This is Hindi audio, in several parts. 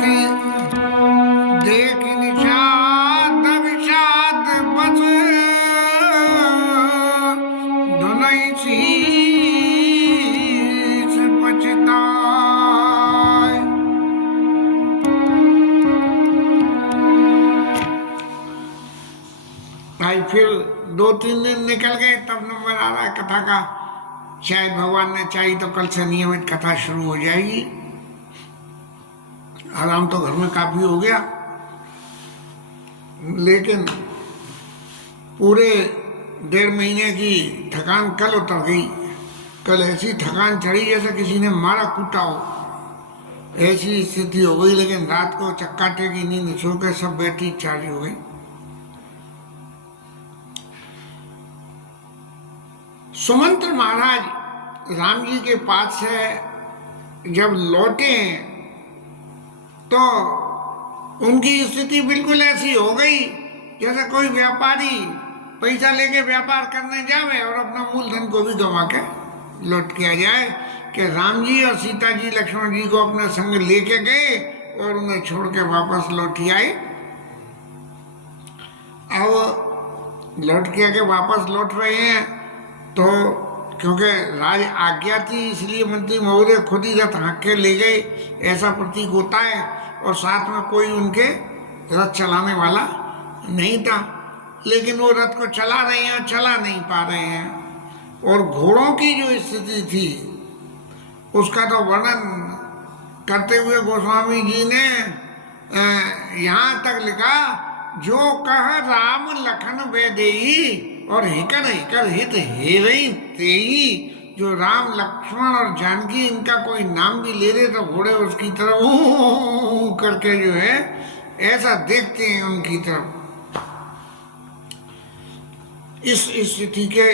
रति देख निषाद विषाद बस धुनई शीस पछताय। भाई फिर 2-3 दिन निकल गए, तब नंबर आ रहा है कथा का। शायद भगवान ने चाहिए तो कल से नियमित कथा शुरू हो जाएगी। आराम तो घर में काफी हो गया, लेकिन पूरे 1.5 महीने की थकान कल उतर गई। कल ऐसी थकान चढ़ी जैसे किसी ने मारा कूटा हो, ऐसी स्थिति हो गई। लेकिन रात को चक्काटे की नींद सो के सब बैटरी चार्ज हो गई। सुमंत्र महाराज राम जी के पास से जब लौटे हैं तो उनकी स्थिति बिल्कुल ऐसी हो गई जैसे कोई व्यापारी पैसा लेके व्यापार करने जावे और अपना मूलधन को भी गंवा के लौट के आ जाए। कि राम जी और सीता जी लक्ष्मण जी को अपने संग लेके गए और उन्हें छोड़ के वापस लौट आए। अब लौट के आके वापस लौट रहे हैं तो क्योंकि राज आज्ञा थी, इसलिए मंत्री महोदय खुद ही रथ हाँक के ले गए, ऐसा प्रतीक होता है। और साथ में कोई उनके रथ चलाने वाला नहीं था, लेकिन वो रथ को चला रहे हैं और चला नहीं पा रहे हैं। और घोड़ों की जो स्थिति थी उसका तो वर्णन करते हुए गोस्वामी जी ने यहाँ तक लिखा, जो कह राम लखन बेदेई और हिकर हिकर हित हेरई तेई। जो राम लक्ष्मण और जानकी इनका कोई नाम भी ले रहे तो घोड़े उसकी तरफ करके जो है ऐसा देखते हैं उनकी तरफ। इस स्थिति के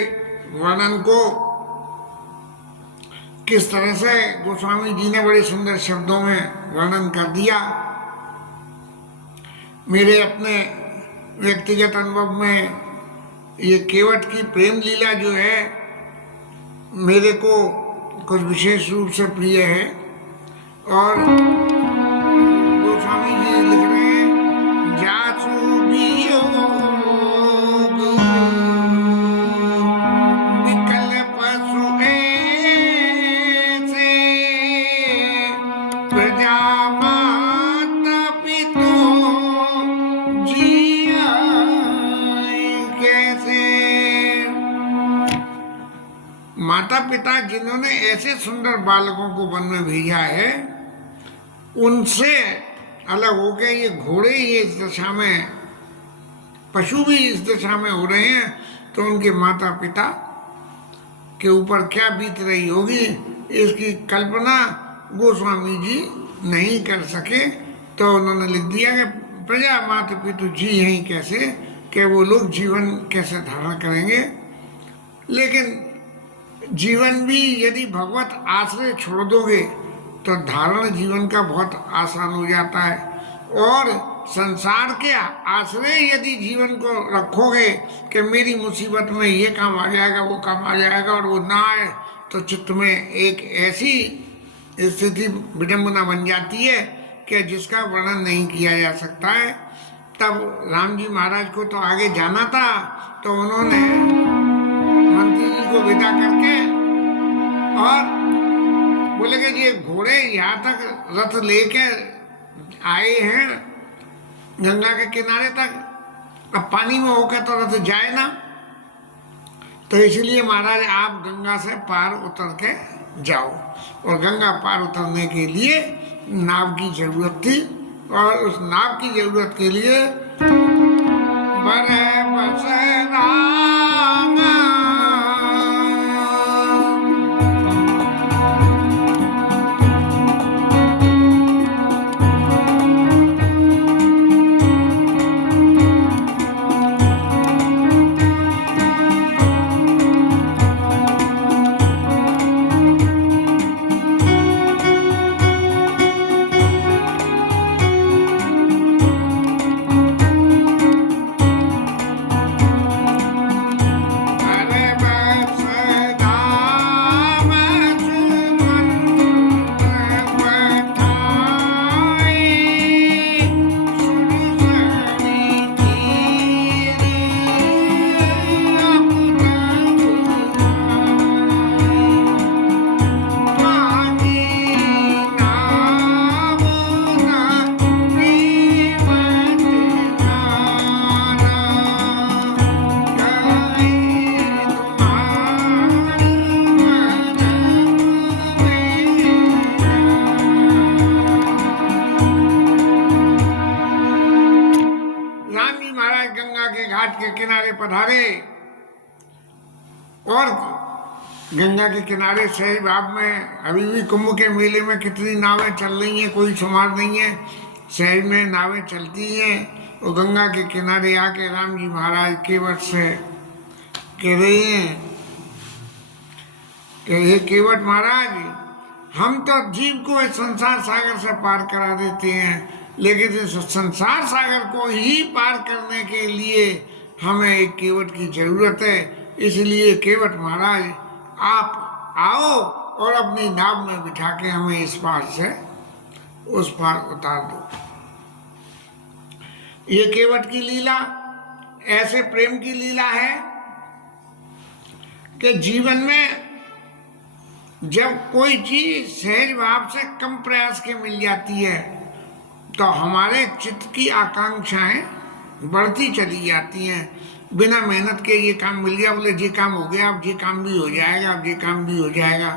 वर्णन को किस तरह से गोस्वामी जी ने बड़े सुंदर शब्दों में वर्णन कर दिया। मेरे अपने व्यक्तिगत अनुभव में ये केवट की प्रेम लीला जो है मेरे को कुछ विशेष रूप से प्रिय है। और गोस्वामी जी लिख रहे हैं, जासु वियोग विकल पशु ऐसे प्रजा माता पितो जिया कैसे। माता पिता जिन्होंने ऐसे सुंदर बालकों को वन में भेजा है, उनसे अलग हो गए ये घोड़े ये इस दशा में, पशु भी इस दशा में हो रहे हैं, तो उनके माता पिता के ऊपर क्या बीत रही होगी इसकी कल्पना गोस्वामी जी नहीं कर सके। तो उन्होंने लिख दिया कि प्रजा माता पिता जी हैं कैसे, कि वो लोग जीवन कैसे धारण करेंगे। लेकिन जीवन भी यदि भगवत आश्रय छोड़ दोगे तो धारण जीवन का बहुत आसान हो जाता है। और संसार के आश्रय यदि जीवन को रखोगे कि मेरी मुसीबत में ये काम आ जाएगा वो काम आ जाएगा और वो ना आए, तो चित्त में एक ऐसी स्थिति विडंबना बन जाती है कि जिसका वर्णन नहीं किया जा सकता है। तब राम जी महाराज को तो आगे जाना था, तो उन्होंने मंत्री जी को विदा करके और बोले कि ये घोड़े यहाँ तक रथ लेके आए हैं गंगा के किनारे तक, अब पानी में होकर तो रथ जाए ना, तो इसलिए महाराज आप गंगा से पार उतर के जाओ। और गंगा पार उतरने के लिए नाव की जरूरत थी, और उस नाव की जरूरत के लिए बरे बस राम के किनारे पधारे और गंगा के किनारे सहज भाव में अभी भी कुंभ के मेले में कितनी नावें चल रही हैं, कोई शुमार नहीं है, सहज में नावें चलती हैं। और गंगा के किनारे आके राम जी महाराज केवट से कह रहे हैं कि हे केवट महाराज, हम तो जीव को इस संसार सागर से पार करा देते हैं, लेकिन इस संसार सागर को ही पार करने के लिए हमें एक केवट की जरूरत है। इसलिए केवट महाराज आप आओ और अपनी नाव में बिठा के हमें इस पार से उस पार उतार दो। ये केवट की लीला ऐसे प्रेम की लीला है कि जीवन में जब कोई चीज सहज भाव से कम प्रयास के मिल जाती है तो हमारे चित्त की आकांक्षाएं बढ़ती चली जाती हैं। बिना मेहनत के ये काम मिल गया, बोले ये काम हो गया, अब ये काम भी हो जाएगा, अब ये काम भी हो जाएगा।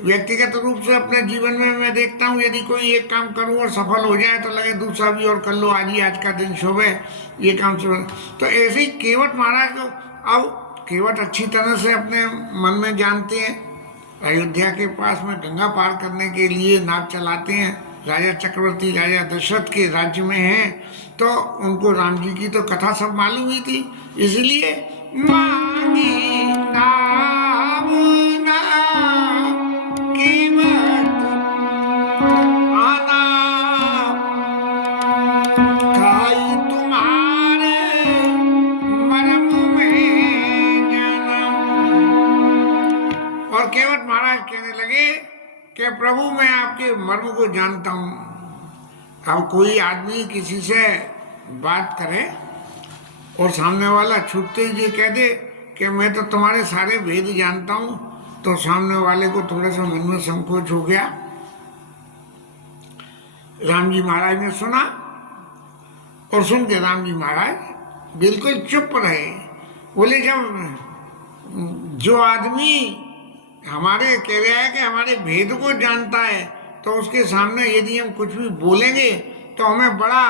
व्यक्तिगत रूप से अपने जीवन में मैं देखता हूँ, यदि कोई एक काम करूँ और सफल हो जाए तो लगे दूसरा भी और कर लो, आज का दिन शुभ है, ये काम शुभ। तो ऐसे ही केवट महाराज को अब केवट अच्छी तरह से अपने मन में जानते हैं। अयोध्या के पास में गंगा पार करने के लिए नाव चलाते हैं, राजा चक्रवर्ती राजा दशरथ के राज्य में हैं, तो उनको राम जी की तो कथा सब मालूम ही थी। इसलिए मांगी नाव ना कीमत आना काई तुम्हारे मर्म में जाना। और केवट महाराज कहने लगे कि प्रभु मैं आपके मर्म को जानता हूँ। अब कोई आदमी किसी से बात करे और सामने वाला छूटते ही ये कह दे कि मैं तो तुम्हारे सारे भेद जानता हूँ, तो सामने वाले को थोड़ा सा मन में संकोच हो गया। राम जी महाराज ने सुना और सुन के राम जी महाराज बिल्कुल चुप रहे। बोले जब जो आदमी हमारे कह रहा है कि हमारे भेद को जानता है, तो उसके सामने यदि हम कुछ भी बोलेंगे तो हमें बड़ा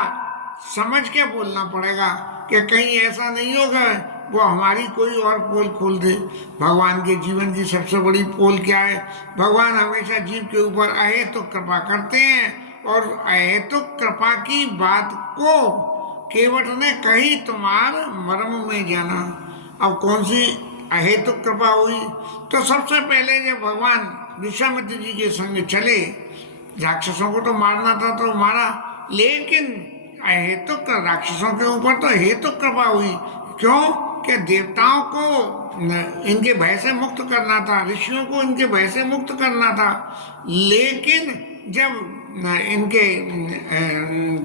समझ के बोलना पड़ेगा कि कहीं ऐसा नहीं होगा वो हमारी कोई और पोल खोल दे। भगवान के जीवन की सबसे बड़ी पोल क्या है? भगवान हमेशा जीव के ऊपर अहेतुक कृपा करते हैं, और अहेतुक कृपा की बात को केवट ने कही तुम्हारे मर्म में जाना। अब कौन सी अहेतुक कृपा हुई? तो सबसे पहले जब भगवान विश्वामित्र जी के संग चले, राक्षसों को तो मारना था तो मारा, लेकिन अहेतुक राक्षसों के ऊपर तो हेतुक कृपा हुई। क्यों? कि देवताओं को इनके भय से मुक्त करना था, ऋषियों को इनके भय से मुक्त करना था। लेकिन जब इनके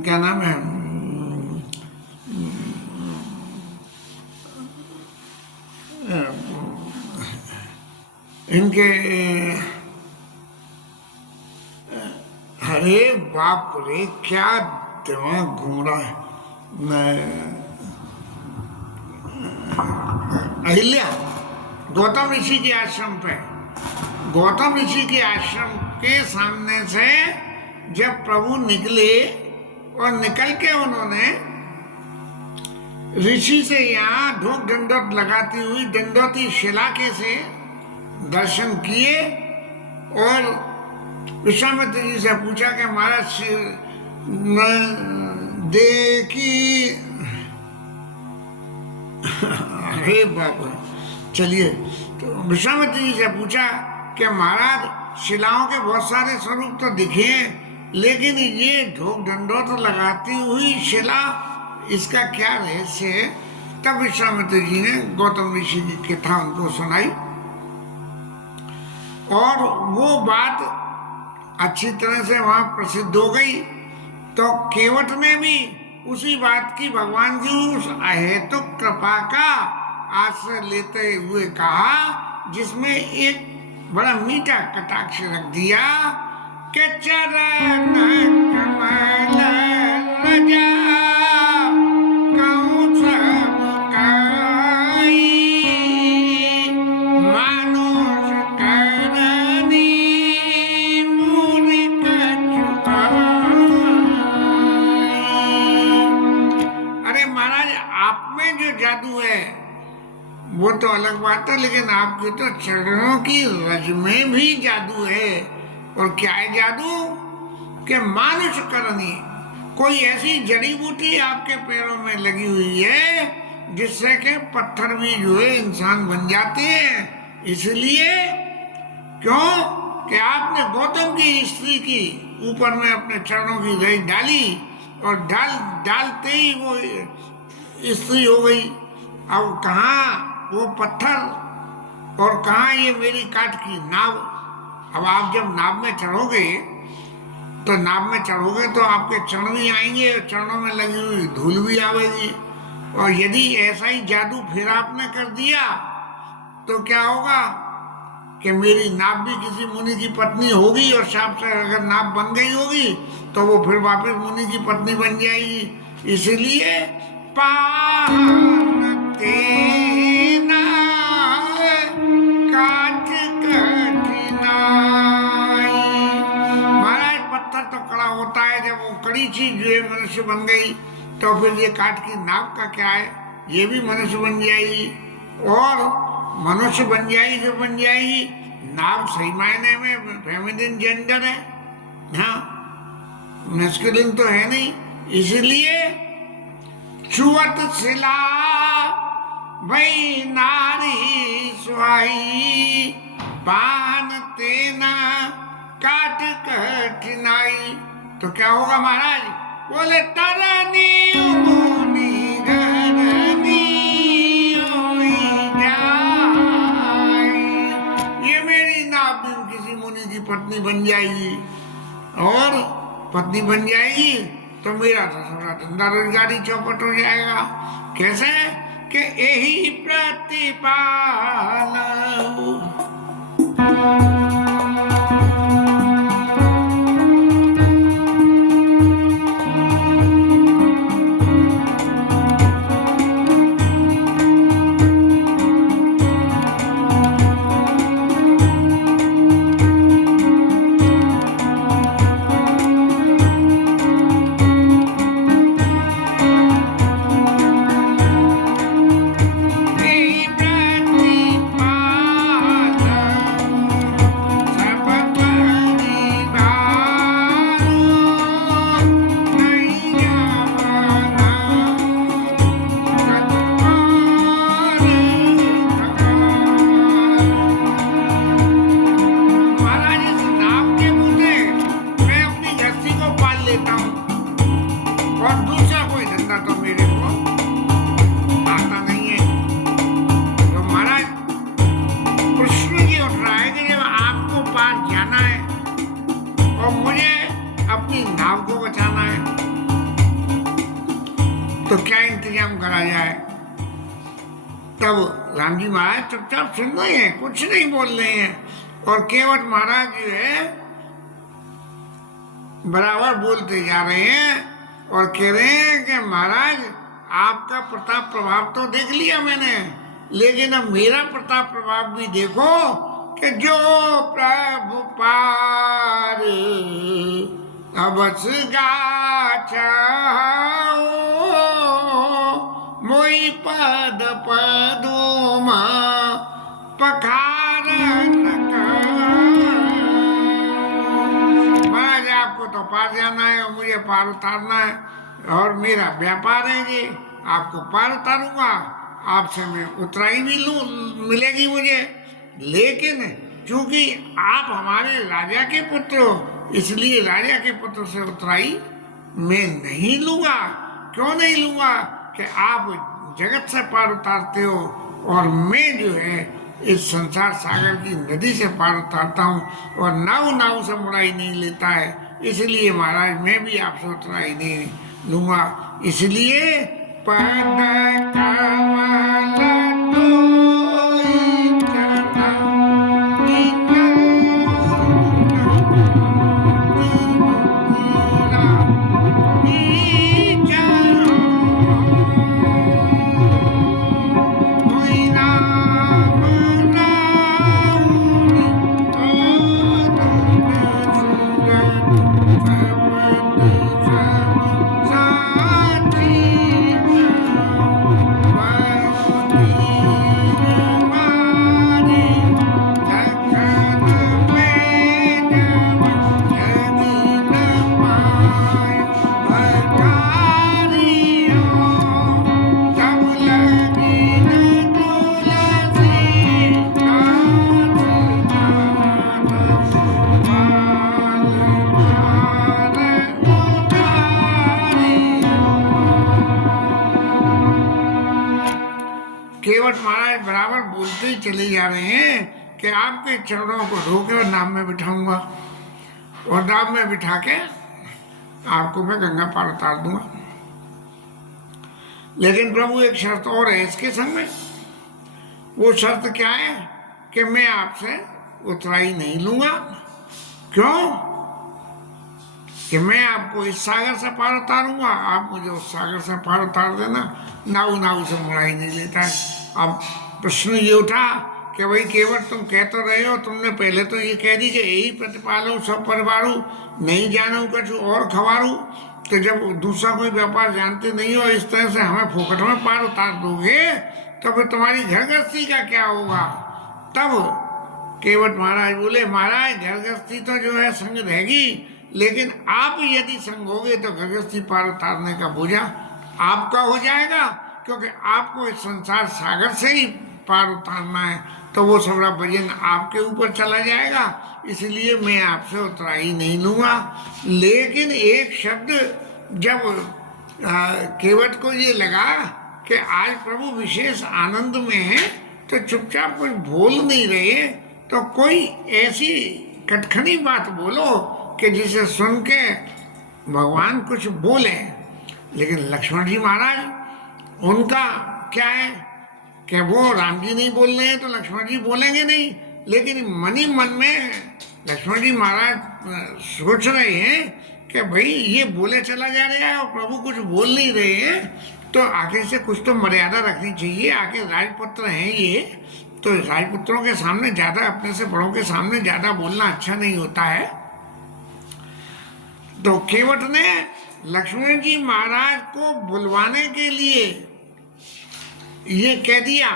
क्या नाम है, इनके अरे बाप रे क्या दिमाग घूम रहा है। अहिल्या गौतम ऋषि के आश्रम पे, गौतम ऋषि के आश्रम के सामने से जब प्रभु निकले और निकल के उन्होंने ऋषि से यहाँ ढोक दंडोत लगाती हुई दंडोती शिला के से दर्शन किए और विश्वामित्र जी से पूछा कि महाराज देखी अरे बाबा चलिए, तो विश्वामित्र जी से पूछा कि महाराज शिलाओं के बहुत सारे स्वरूप तो दिखे हैं, लेकिन ये ढोक दंडोत लगाती हुई शिला इसका क्या रहस्य है? तब विश्वामित्र जी ने गौतम ऋषि की कथा उनको सुनाई और वो बात अच्छी तरह से वहां प्रसिद्ध हो गई। तो केवट ने भी उसी बात की भगवान की उस अहेतुक कृपा का आश्रय लेते हुए कहा, जिसमें एक बड़ा मीठा कटाक्ष रख दिया कि चरण कमल रजा कहूँ सब काई, मानुष करनी मूर्ख चुकाई। अरे महाराज, आप में जो जादू वो तो अलग बात है, लेकिन आपके तो चरणों की रज में भी जादू है। और क्या है जादू? कि मानुष करनी, कोई ऐसी जड़ी बूटी आपके पैरों में लगी हुई है जिससे कि पत्थर भी जो है इंसान बन जाते हैं। इसलिए क्यों कि आपने गौतम की स्त्री की ऊपर में अपने चरणों की रज डाली, और डालते ही वो स्त्री हो गई। अब कहाँ वो पत्थर और कहाँ ये मेरी काठ की नाव। अब आप जब नाव में चढ़ोगे तो नाव में चढ़ोगे तो आपके चरण भी आएंगे और चरणों में लगी हुई धूल भी आवेगी। और यदि ऐसा ही जादू फिर आपने कर दिया तो क्या होगा कि मेरी नाव भी किसी मुनि की पत्नी होगी, और शाप से अगर नाव बन गई होगी तो वो फिर वापस मुनि की पत्नी बन जाएगी। इसलिए पान तेना काठ कठिनाई। महाराज पत्थर तो कड़ा होता है, जब वो कड़ी चीज जो है मनुष्य बन गई तो फिर ये काठ की नाव का क्या है, ये भी मनुष्य बन जाएगी। और मनुष्य बन जाएगी जो बन जाएगी, नाव सही मायने में फेमिनिन जेंडर है, हाँ मैस्कुलिन तो है नहीं। इसलिए छुअत शिला भई नारी सुहाई, पान तेना काट कठिनाई। तो क्या होगा महाराज? बोले तरनी मुनि घरनी होई जाई। ये मेरी नाव भी किसी मुनि की पत्नी बन जाएगी, और पत्नी बन जाएगी तो मेरा तो सारा धंधा रोजगारी चौपट हो जाएगा। कैसे? कि यही प्रतिपाल। तो क्या इंतजाम करा जाए? तब राम जी महाराज चुपचाप सुन रहे हैं, कुछ नहीं बोल रहे हैं, और केवट महाराज जो है बराबर बोलते जा रहे हैं और कह रहे हैं कि महाराज आपका प्रताप प्रभाव तो देख लिया मैंने, लेकिन अब मेरा प्रताप प्रभाव भी देखो कि जो प्रभु पार अबस गाछाओ मोई पद पदुम पखारन महाराज आपको तो पार जाना है और मुझे पार उतारना है, और मेरा व्यापार है जी, आपको पार उतारूंगा, आपसे मैं उतराई भी लूँ मिलेगी मुझे, लेकिन क्योंकि आप हमारे राजा के पुत्र हो इसलिए राजा के पुत्र से उतराई मैं नहीं लूंगा। क्यों नहीं लूंगा? कि आप जगत से पार उतारते हो और मैं जो है इस संसार सागर की नदी से पार उतारता हूँ, और नाव से मुड़ाई नहीं लेता है, इसलिए महाराज मैं भी आपसे उतराई नहीं लूंगा। इसलिए पद कमल केवट महाराज बराबर बोलते ही चले जा रहे हैं कि आपके चरणों को धोकर नाव में बिठाऊंगा और नाव में बिठा के आपको मैं गंगा पार उतार दूंगा। लेकिन प्रभु एक शर्त और है इसके संग में। वो शर्त क्या है कि मैं आपसे उतराई नहीं लूंगा। क्यों? कि मैं आपको इस सागर से पार उतारूंगा, आप मुझे उस सागर से पार उतार देना। नाव से मुड़ा ही नहीं लेता है। अब प्रश्न ये उठा कि भाई केवट तुम कह तो रहे हो, तुमने पहले तो ये कह दी कि यही प्रतिपालू सब परिवारू नहीं जानू कुछ और खवारू। तो जब दूसरा कोई व्यापार जानते नहीं हो, इस तरह से हमें फोकट में पार उतार दोगे तो फिर तुम्हारी घर गृहस्थी का क्या होगा? तब केवट महाराज बोले, महाराज घर गृहस्थी तो जो है संग रहेगी, लेकिन आप यदि संग होगे तो घर गृहस्थी पार उतारने का बोझा आपका हो जाएगा, क्योंकि आपको इस संसार सागर से ही पार उतारना है। तो वो सबरा वजन आपके ऊपर चला जाएगा, इसलिए मैं आपसे उतराई नहीं लूंगा। लेकिन एक शब्द जब केवट को ये लगा कि आज प्रभु विशेष आनंद में है, तो चुपचाप कुछ बोल नहीं रहे, तो कोई ऐसी कटखनी बात बोलो कि जिसे सुन के भगवान कुछ बोले। लेकिन लक्ष्मण जी महाराज उनका क्या है कि वो राम जी नहीं बोल रहे हैं तो लक्ष्मण जी बोलेंगे नहीं, लेकिन मन ही मन में लक्ष्मण जी महाराज सोच रहे हैं कि भाई ये बोले चला जा रहा है और प्रभु कुछ बोल नहीं रहे हैं, तो आखिर से कुछ तो मर्यादा रखनी चाहिए। आखिर राजपुत्र हैं ये, तो राजपुत्रों के सामने ज्यादा, अपने से बड़ों के सामने ज्यादा बोलना अच्छा नहीं होता है। तो केवट ने लक्ष्मण जी महाराज को बुलवाने के लिए ये कह दिया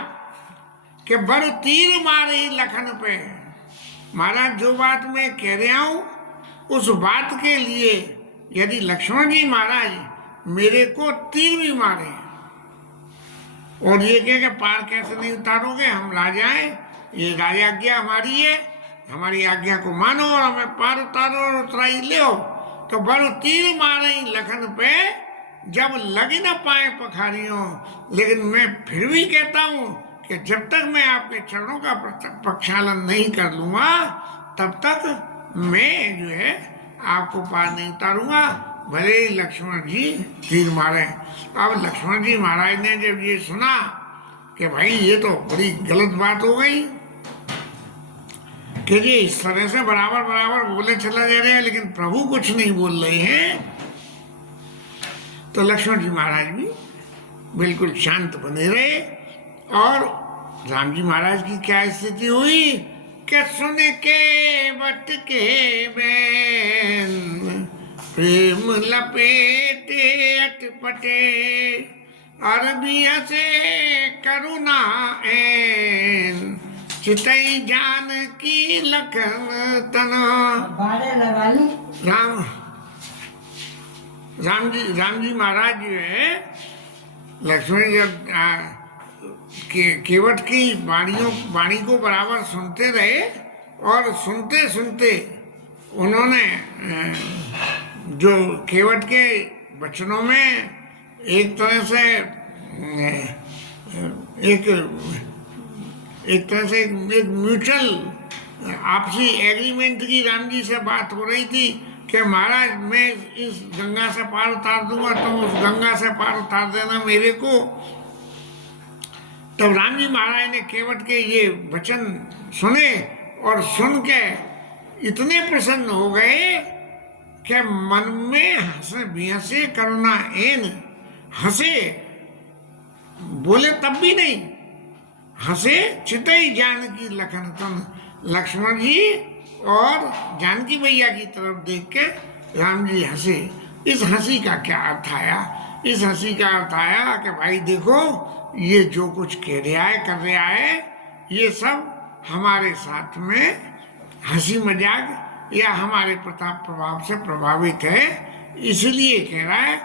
कि बड़ तीर मारे लखन पे। महाराज जो बात मैं कह रहा हूं उस बात के लिए यदि लक्ष्मण जी महाराज मेरे को तीर भी मारे और ये कहे कि पार कैसे नहीं उतारोगे, हम राजा हैं, ये राजा आज्ञा हमारी है, हमारी आज्ञा को मानो और हमें पार उतारो और उतराई ले, तो बड़ो तीर मारे लखन पे जब लग न पाए पखारियों। लेकिन मैं फिर भी कहता हूं कि जब तक मैं आपके चरणों का प्रक्षालन नहीं कर लूंगा तब तक मैं जो है आपको पार नहीं उतारूंगा, भले ही लक्ष्मण जी तीर मारे। अब लक्ष्मण जी महाराज ने जब ये सुना कि भाई ये तो बड़ी गलत बात हो गई कि जी इस तरह से बराबर बराबर बोले चला जा रहे हैं लेकिन प्रभु कुछ नहीं बोल रहे हैं, तो लक्ष्मण जी महाराज भी बिल्कुल शांत बने रहे। और राम जी महाराज की क्या स्थिति हुई कि सुन के बट के बैन प्रेम लपेटे अटपटे अरबिया से करुणा एन चितई जान की लखन तना। राम जी महाराज जो है लक्ष्मण जब केवट की वाणी को बराबर सुनते रहे और सुनते सुनते उन्होंने जो केवट के वचनों में एक तरह से एक म्यूचुअल आपसी एग्रीमेंट की राम जी से बात हो रही थी कि महाराज मैं इस गंगा से पार उतार दूंगा, तुम उस गंगा से पार उतार देना मेरे को। तब राम जी महाराज ने केवट के ये वचन सुने और सुन के इतने प्रसन्न हो गए कि मन में हंसे करुणा एन हंसे, बोले तब भी नहीं, हंसे चितई जानकी लखन तन। लक्ष्मण जी और जानकी मैया की तरफ देख के राम जी हंसे। इस हंसी का क्या अर्थ आया? इस हंसी का अर्थ आया कि भाई देखो ये जो कुछ कह रहा है कर रहा है ये सब हमारे साथ में हंसी मजाक या हमारे प्रताप प्रभाव से प्रभावित है, इसलिए कह रहा है।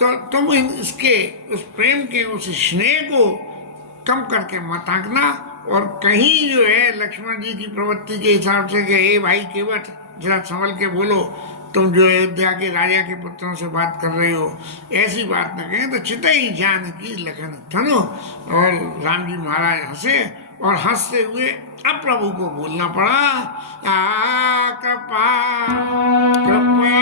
तो तुम इसके उस प्रेम के उस स्नेह को कम करके मत आंकना। और कहीं जो है लक्ष्मण जी की प्रवृत्ति के हिसाब से कि हे भाई केवट जरा संभल के बोलो, तुम जो अयोध्या के राजा के पुत्रों से बात कर रहे हो, ऐसी बात न कहें तो चितई जानकी लखन धनु। और राम जी महाराज हंसे और हंसते हुए अब प्रभु को बोलना पड़ा, कृपा कृपा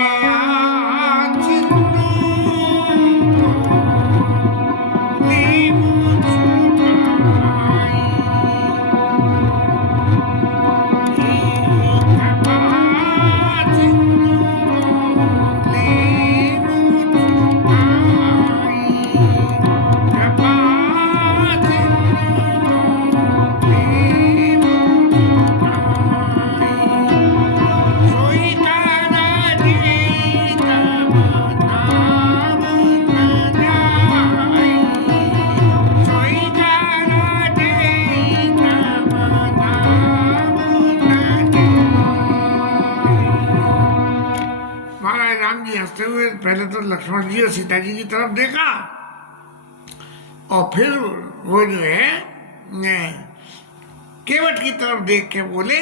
पहले तो लक्ष्मण जी और सीता जी की तरफ देखा और फिर वो जो है केवट की तरफ देख के बोले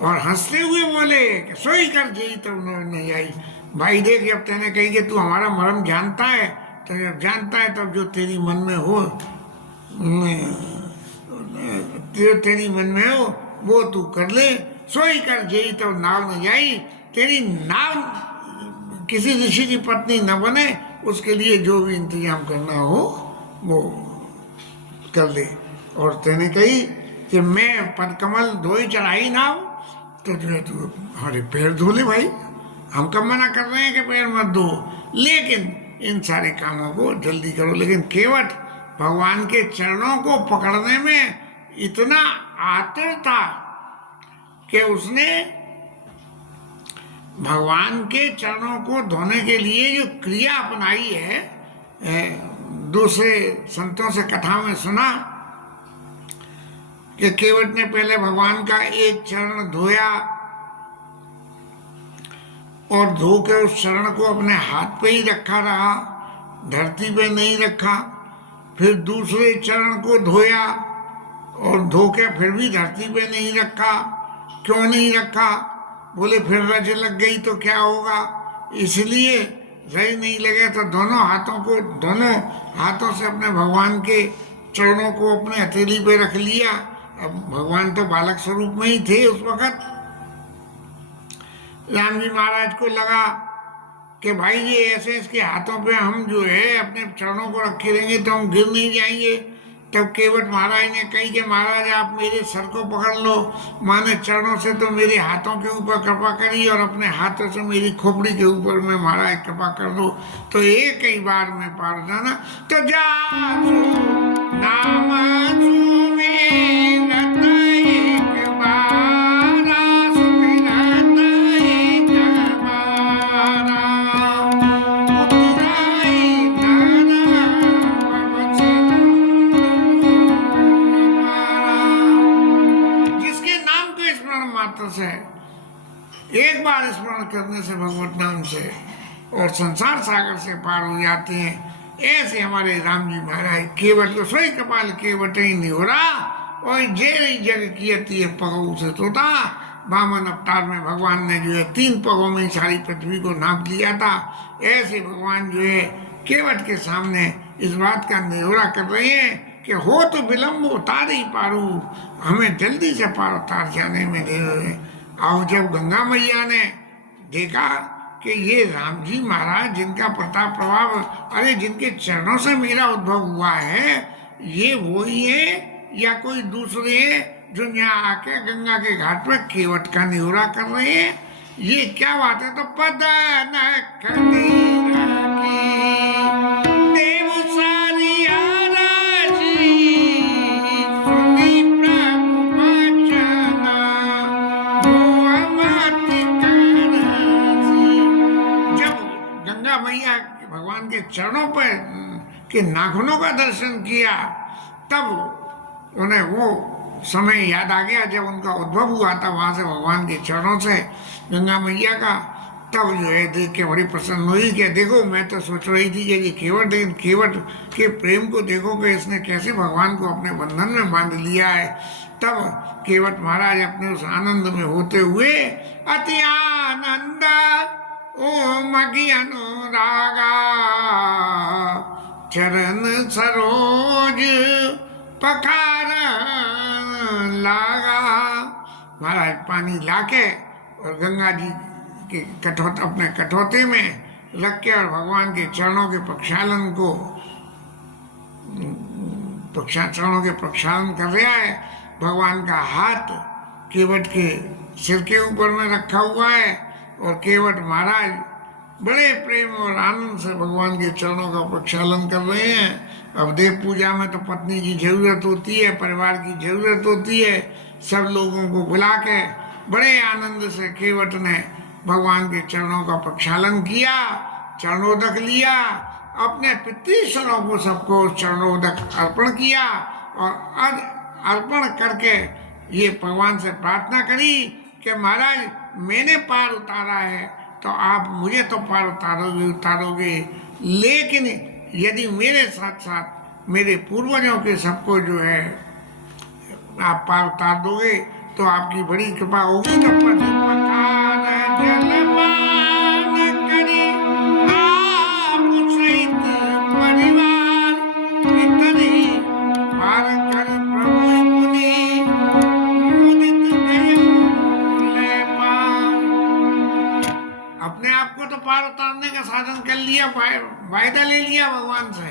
और हंसते हुए बोले कि सोई कर जई तब नहीं आई। भाई देख, जब तेने कही कि तू हमारा मर्म जानता है, तो जब जानता है तब जो तेरी मन में हो, जो तेरी मन में हो वो तू कर ले। सोई कर जई तब नाव न जाई, तेरी नाव किसी ऋषि की पत्नी न बने, उसके लिए जो भी इंतजाम करना हो वो कर ले। और तेने कही कि मैं पदकमल धोई चढ़ाई नाव, तो जो है तू हमारे पैर धो ले। भाई हम कब मना कर रहे हैं कि पैर मत धो, लेकिन इन सारे कामों को जल्दी करो। लेकिन केवट भगवान के चरणों को पकड़ने में इतना आतुर था कि उसने भगवान के चरणों को धोने के लिए जो क्रिया अपनाई है, दूसरे संतों से कथा में सुना कि केवट ने पहले भगवान का एक चरण धोया और धो के उस चरण को अपने हाथ पे ही रखा रहा, धरती पे नहीं रखा। फिर दूसरे चरण को धोया और धो के फिर भी धरती पे नहीं रखा। क्यों नहीं रखा? बोले फिर रज लग गई तो क्या होगा, इसलिए रज नहीं लगे तो दोनों हाथों से अपने भगवान के चरणों को अपने हथेली पे रख लिया। अब भगवान तो बालक स्वरूप में ही थे उस वक्त। राम जी महाराज को लगा कि भाई ये ऐसे इसके हाथों पे हम जो है अपने चरणों को रखे रहेंगे तो हम गिर नहीं जाएंगे। तब केवट महाराज ने कही कि महाराज आप मेरे सर को पकड़ लो, माने चरणों से तो मेरे हाथों के ऊपर कृपा करी और अपने हाथों से मेरी खोपड़ी के ऊपर में महाराज कृपा कर दो, तो एक ही बार में पार हो जाना। तो जा नाम से एक बार स्मरण करने से भगवत नाम से और संसार सागर से पार हो जाते हैं। ऐसे हमारे राम जी महाराज केवट को सोई कपाल केवट ही नहीं हो रहा और जेरी जग की है पगों से तोता। वामन अवतार में भगवान ने जो है 3 पगों में सारी पृथ्वी को नाप लिया था। ऐसे भगवान जो है केवट के सामने इस बात का निहोरा कर रहे हैं कि हो तो विलम्ब उतार ही पारू, हमें जल्दी से पार उतार जाने में दे। और जब गंगा मैया ने देखा कि ये राम जी महाराज जिनका प्रताप प्रभाव, अरे जिनके चरणों से मेरा उद्भव हुआ है, ये वही है या कोई दूसरे है जो यहाँ आके गंगा के घाट पर केवट का निहोरा कर रहे हैं, ये क्या बात है। तो पद भगवान के चरणों पर के नाखूनों का दर्शन किया, तब उन्हें वो समय याद आ गया जब उनका उद्भव हुआ था वहां से भगवान के चरणों से गंगा मैया का। तब जो है देख के बड़ी प्रसन्न हुई कि देखो मैं तो सोच रही थी कि ये केवट, लेकिन केवट के प्रेम को देखो कि इसने कैसे भगवान को अपने बंधन में बांध लिया है। तब केवट महाराज अपने उस आनंद में होते हुए अति आनंद मगी अनुरागा चरण सरोज पखार लागा। महाराज पानी लाके और गंगा जी के अपने कठौते में रख के और भगवान के चरणों के प्रक्षालन को चरणों के प्रक्षालन कर रहा है। भगवान का हाथ केवट के सिर के ऊपर में रखा हुआ है और केवट महाराज बड़े प्रेम और आनंद से भगवान के चरणों का प्रक्षालन कर रहे हैं। अब देव पूजा में तो पत्नी की जरूरत होती है, परिवार की जरूरत होती है। सब लोगों को बुला के बड़े आनंद से केवट ने भगवान के चरणों का प्रक्षालन किया, चरणोदक लिया, अपने पितृश्वरों को सबको चरणोदक अर्पण किया और अर्पण करके ये भगवान से प्रार्थना करी कि महाराज मैंने पार उतारा है तो आप मुझे तो पार उतारोगे, लेकिन यदि मेरे साथ साथ मेरे पूर्वजों के सबको जो है आप पार उतार दोगे तो आपकी बड़ी कृपा होगी। तो अपने आप को तो पार उतारने का साधन कर लिया, वायदा ले लिया भगवान से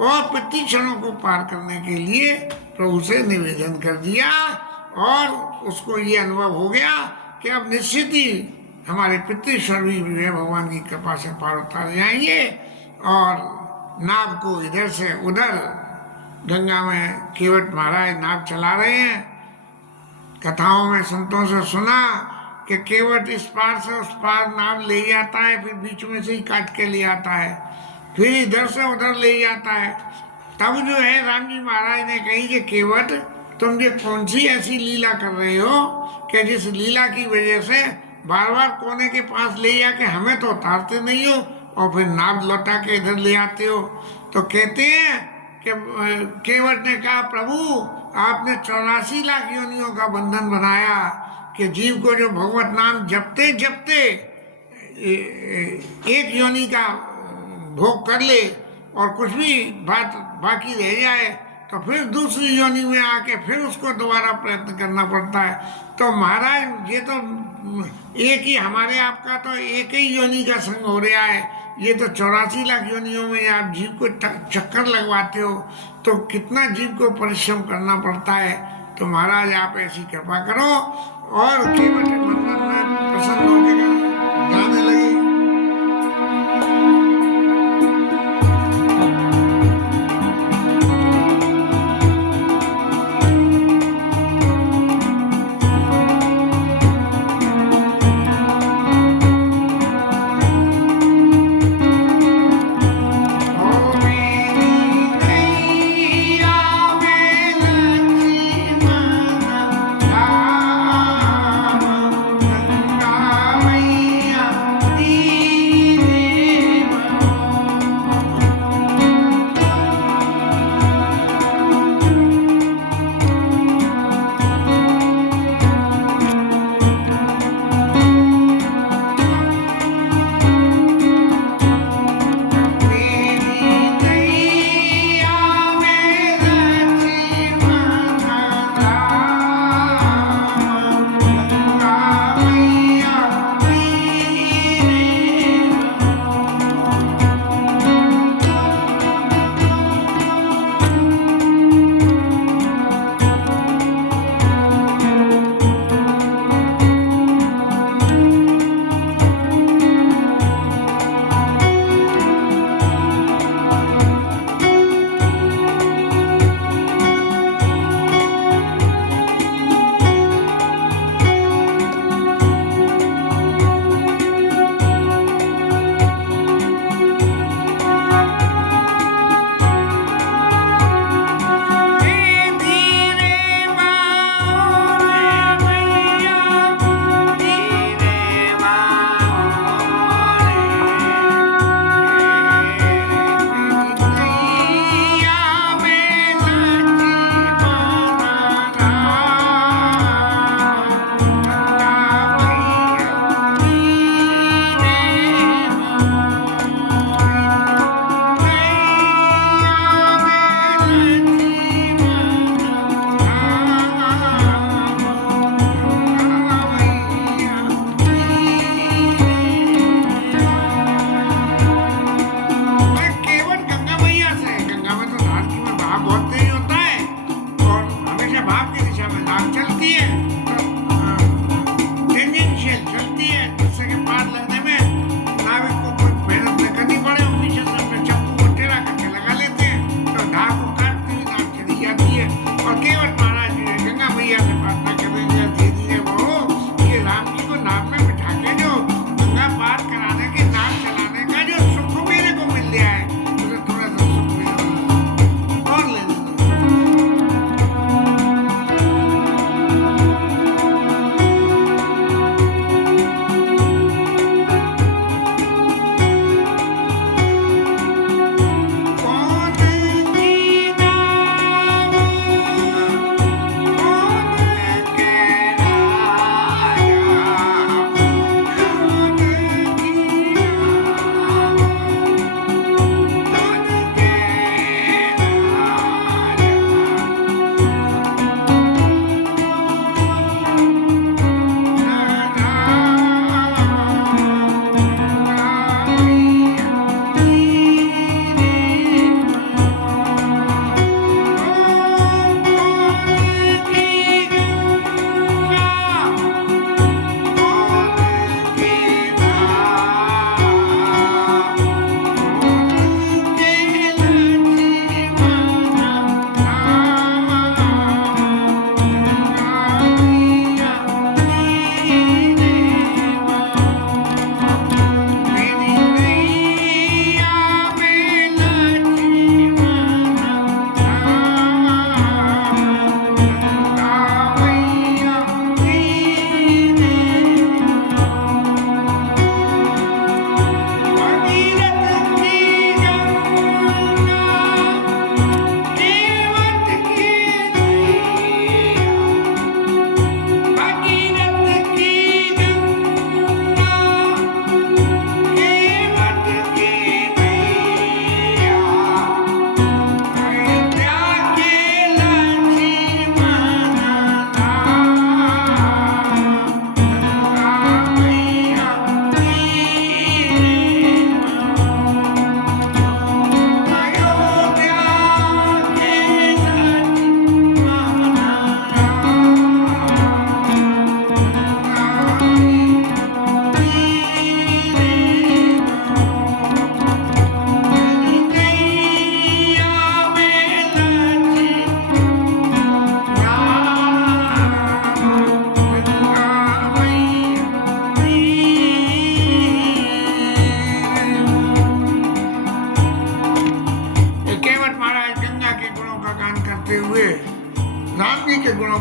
और पितृक्षणों को पार करने के लिए प्रभु से निवेदन कर दिया और उसको ये अनुभव हो गया कि अब निश्चित ही हमारे पितृश्वर भी भगवान की कृपा से पार उतार जाएंगे। और नाव को इधर से उधर गंगा में केवट महाराज नाव चला रहे हैं। कथाओं में संतों से सुना कि केवट इस पार से उस पार नाव ले जाता है, फिर बीच में से ही काट के ले आता है, फिर इधर से उधर ले जाता है। तब जो है राम जी महाराज ने कही कि केवट तुम ये कौन सी ऐसी लीला कर रहे हो कि जिस लीला की वजह से बार बार कोने के पास ले जाके हमें तो उतारते नहीं हो और फिर नाव लौटा के इधर ले आते हो। तो कहते हैं कि केवट ने कहा प्रभु आपने 84 लाख योनियों का बंधन बनाया कि जीव को जो भगवत नाम जपते जपते एक योनि का भोग कर ले और कुछ भी बात बाकी रह जाए तो फिर दूसरी योनि में आके फिर उसको दोबारा प्रयत्न करना पड़ता है। तो महाराज ये तो एक ही हमारे आपका तो एक ही योनि का संग हो रहा है, ये तो 84 लाख योनियों में आप जीव को चक्कर लगवाते हो तो कितना जीव को परिश्रम करना पड़ता है। तो महाराज आप ऐसी कृपा करो। और केवट मन में प्रसन्न होकर गाने लगे।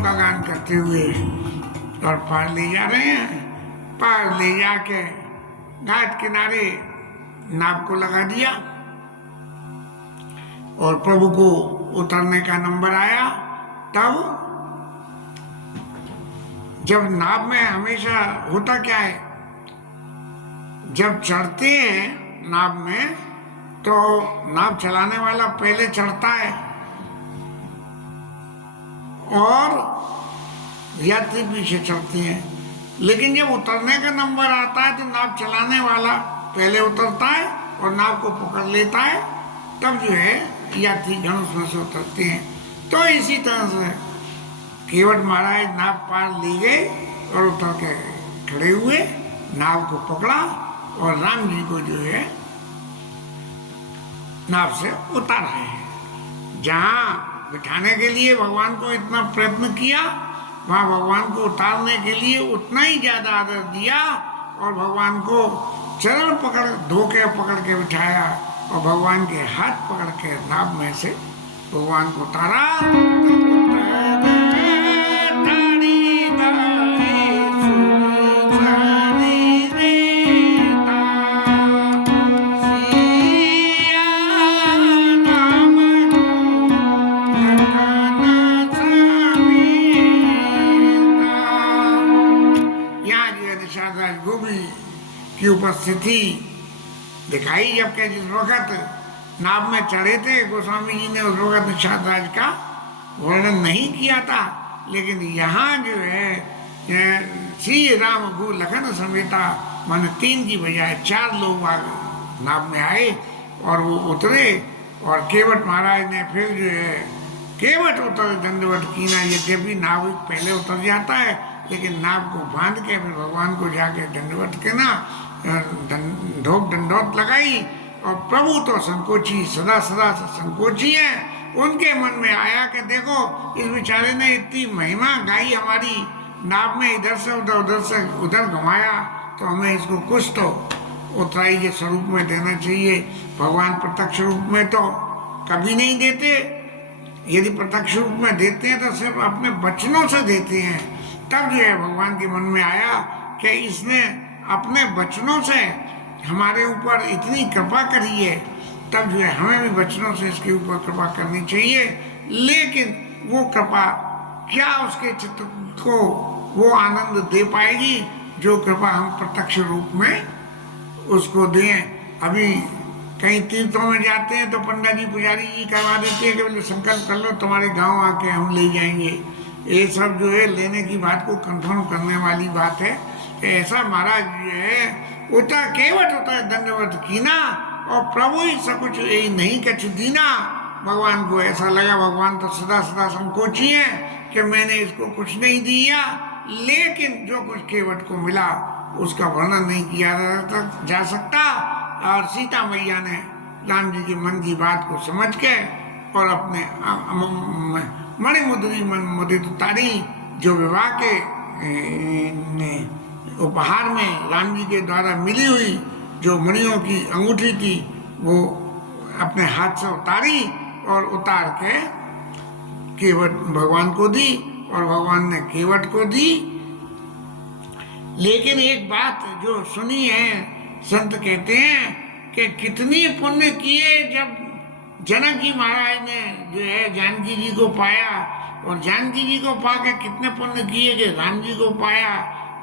का गान करते हुए और पार ले जा रहे हैं। पार ले जाके घाट किनारे नाव को लगा दिया और प्रभु को उतरने का नंबर आया। तब जब नाव में हमेशा होता क्या है, जब चढ़ते हैं नाव में तो नाव चलाने वाला पहले चढ़ता है और यात्री पीछे चढ़ते हैं। लेकिन जब उतरने का नंबर आता है तो नाव चलाने वाला पहले उतरता है और नाव को पकड़ लेता है, तब जो है यात्री गण उसमें से उतरते हैं। तो इसी तरह से केवट महाराज नाव पार ले गए और उतर के खड़े हुए, नाव को पकड़ा और राम जी को जो है नाव से उतारा है। जहाँ बिठाने के लिए भगवान को इतना प्रयत्न किया, वहाँ भगवान को उतारने के लिए उतना ही ज्यादा आदर दिया और भगवान को चरण पकड़ धोके पकड़ के बिठाया और भगवान के हाथ पकड़ के नाव में से भगवान को उतारा। की उपस्थिति दिखाई, जबकि जिस वक्त नाव में चढ़े थे गोस्वामी जी ने उस वक्त निषाद राज का वर्णन नहीं किया था, लेकिन यहाँ जो है श्री राम घु लखन समेता मन 3 की बजाय 4 लोग नाव में आए और वो उतरे और केवट महाराज ने फिर जो है केवट उतर दंडवत कीना। यद्यपि नाव पहले उतर जाता है लेकिन नाव को बांध के फिर भगवान को जाके दंडवत के ना ढोक दंडोत लगाई और प्रभु तो संकोची सदा सदा से संकोची है। उनके मन में आया कि देखो इस बेचारे ने इतनी महिमा गाई हमारी नाव में, इधर से उधर घुमाया, तो हमें इसको कुछ तो उतराई के स्वरूप में देना चाहिए। भगवान प्रत्यक्ष रूप में तो कभी नहीं देते, यदि प्रत्यक्ष रूप में देते हैं तो सिर्फ अपने वचनों से देते हैं। तब जो है भगवान के मन में आया कि इसने अपने वचनों से हमारे ऊपर इतनी कृपा करी है, तब जो है हमें भी वचनों से इसके ऊपर कृपा करनी चाहिए। लेकिन वो कृपा क्या उसके चित्त को वो आनंद दे पाएगी जो कृपा हम प्रत्यक्ष रूप में उसको दें। अभी कहीं तीर्थों में जाते हैं तो पंडित जी पुजारी जी करवा देते हैं कि बोले संकल्प कर लो तुम्हारे गांव आके हम ले जाएंगे। ये सब जो है लेने की बात को कंफर्म करने वाली बात है। ऐसा महाराज जो है उतर केवट उतर दंडवत कीना और प्रभु ही सब कुछ यही नहीं कछ दीना। भगवान को ऐसा लगा भगवान तो सदा सदा संकोची है कि मैंने इसको कुछ नहीं दिया, लेकिन जो कुछ केवट को मिला उसका वर्णन नहीं किया जा सकता। और सीता मैया ने राम जी के मन की बात को समझ के और अपने मणिमुद्री मन मुदित उतारी, जो विवाह के उपहार में राम जी के द्वारा मिली हुई जो मणियों की अंगूठी थी वो अपने हाथ से उतारी और उतार के केवट भगवान को दी और भगवान ने केवट को दी। लेकिन एक बात जो सुनी है, संत कहते हैं कि कितनी पुण्य किए जब जनक जी महाराज ने जो है जानकी जी को पाया, और जानकी जी को पाके कितने पुण्य किए कि राम जी को पाया।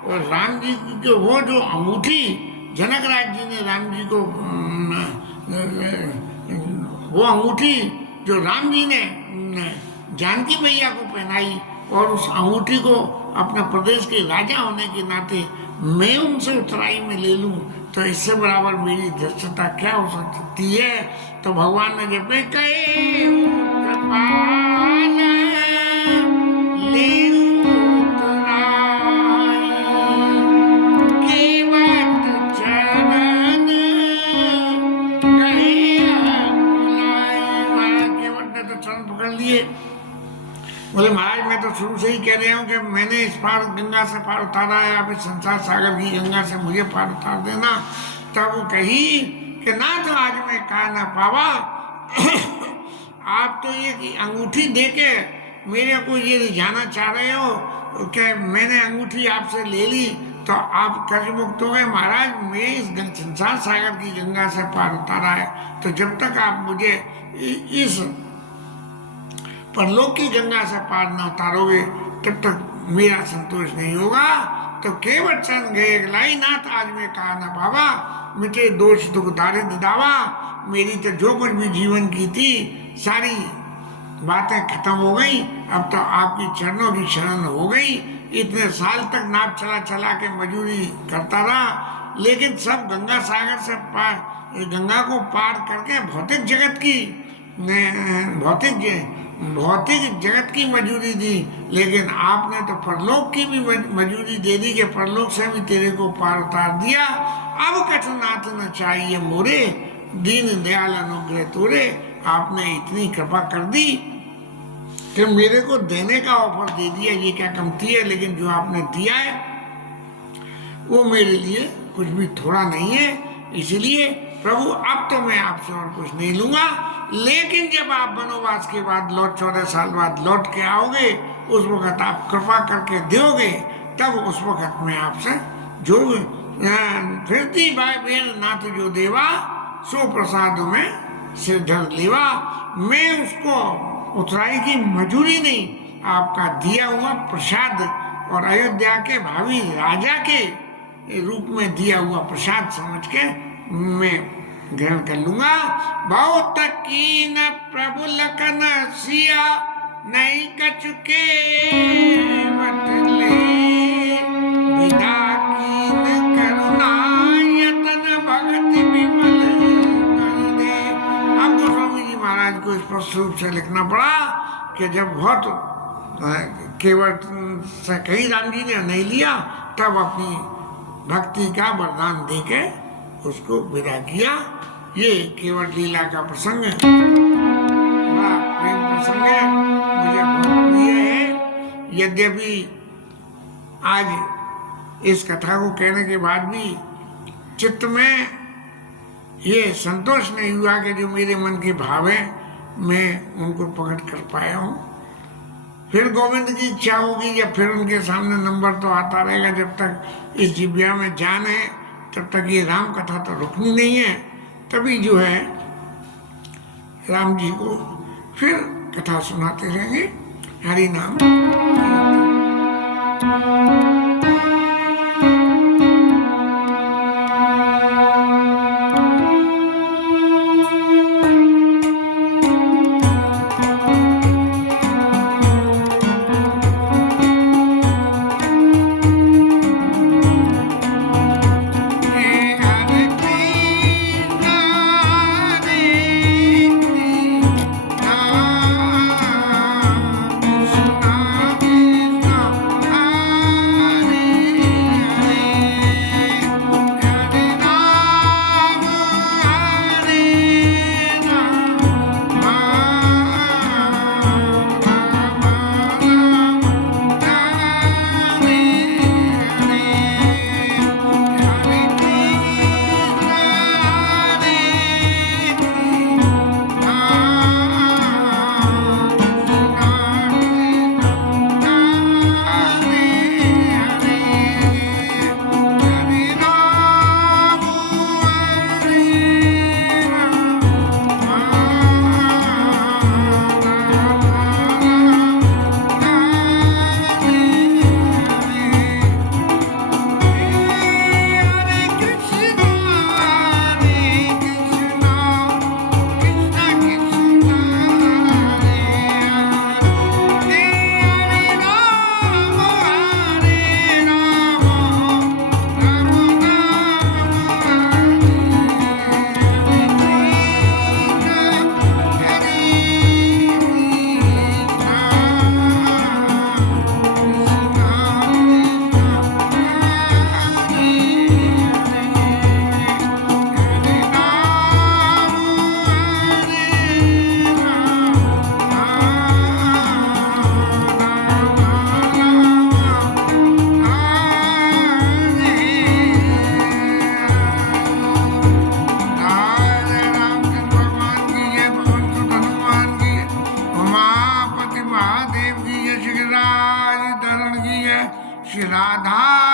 और राम जी को वो जो अंगूठी जनक राज जी ने राम जी को वो अंगूठी जो राम जी ने जानकी मैया को पहनाई और उस अंगूठी को अपने प्रदेश के राजा होने के नाते मैं उनसे उतराई में ले लूं, तो इससे बराबर मेरी धृष्टता क्या हो सकती है। तो भगवान ने जब कहे बोले महाराज मैं तो शुरू से ही कह रहा हूँ कि मैंने इस पार गंगा से पार उतारा है, आप इस संसार सागर की गंगा से मुझे पार उतार देना। तब वो कही कि ना तो आज मैं कहा ना पावा आप तो ये अंगूठी दे के मेरे को ये रिझाना चाह रहे हो कि मैंने अंगूठी आपसे ले ली तो आप कर्ज मुक्त हो गए। महाराज, मैं इस संसार सागर की गंगा से पार उतारा है, तो जब तक आप मुझे इस परलोक की गंगा से पार न उतारोगे तब तक मेरा संतोष नहीं होगा। तो केवट चंद गए लाई नाथ, आज मैं कहा न पावा, मिटे दोष दुख दारिद्र दावा। मेरी तो जो कुछ भी जीवन की थी सारी बातें खत्म हो गई, अब तो आपकी चरणों की शरण हो गई। इतने साल तक नाव चला चला के मजूरी करता रहा, लेकिन सब गंगा सागर से पार, गंगा को पार करके भौतिक जगत की भौतिक जगत की मजूरी दी, लेकिन आपने तो परलोक की भी मजूरी दे दी कि परलोक से भी तेरे को पार उतार दिया। अब कठिनाथ न चाहिए मोरे, दीन दयाल अनुग्रह तोरे। आपने इतनी कृपा कर दी कि मेरे को देने का ऑफर दे दिया, ये क्या कमती है, लेकिन जो आपने दिया है वो मेरे लिए कुछ भी थोड़ा नहीं है। इसलिए प्रभु अब तो मैं आपसे और कुछ नहीं लूंगा, लेकिन जब आप वनवास के बाद 14 साल बाद लौट के आओगे, उस वक्त आप कृपा करके दोगे, तब उस वक्त मैं आपसे जो फिरती भाई बेन नाथ जो देवा, सो प्रसाद में सिर धर लेवा। मैं उसको उतराई की मजूरी नहीं, आपका दिया हुआ प्रसाद और अयोध्या के भावी राजा के रूप में दिया हुआ प्रसाद समझ के मैं ग्रहण कर लूंगा। बहुत कीन प्रभु लखन सिया, नहीं कचुके वटले, विदा कीन करुणा यतन भक्ति विमल कर दे। अब गोस्वामी जी महाराज को स्पष्ट रूप से लिखना पड़ा कि जब बहुत केवट से कहीं राम जी ने नहीं लिया, तब अपनी भक्ति का वरदान देके उसको विदा किया। ये केवट लीला का प्रसंग है, बड़ा प्रेम प्रसंग है, मुझे बहुत प्रिय है। यद्यपि आज इस कथा को कहने के बाद भी चित्त में ये संतोष नहीं हुआ कि जो मेरे मन के भाव है मैं उनको प्रकट कर पाया हूँ। फिर गोविंद की इच्छा होगी या फिर उनके सामने नंबर तो आता रहेगा। जब तक इस जिब्या में जान है तब तक ये राम कथा तो रुकनी नहीं है। तभी जो है राम जी को फिर कथा सुनाते रहेंगे। हरि नाम। श्री राधा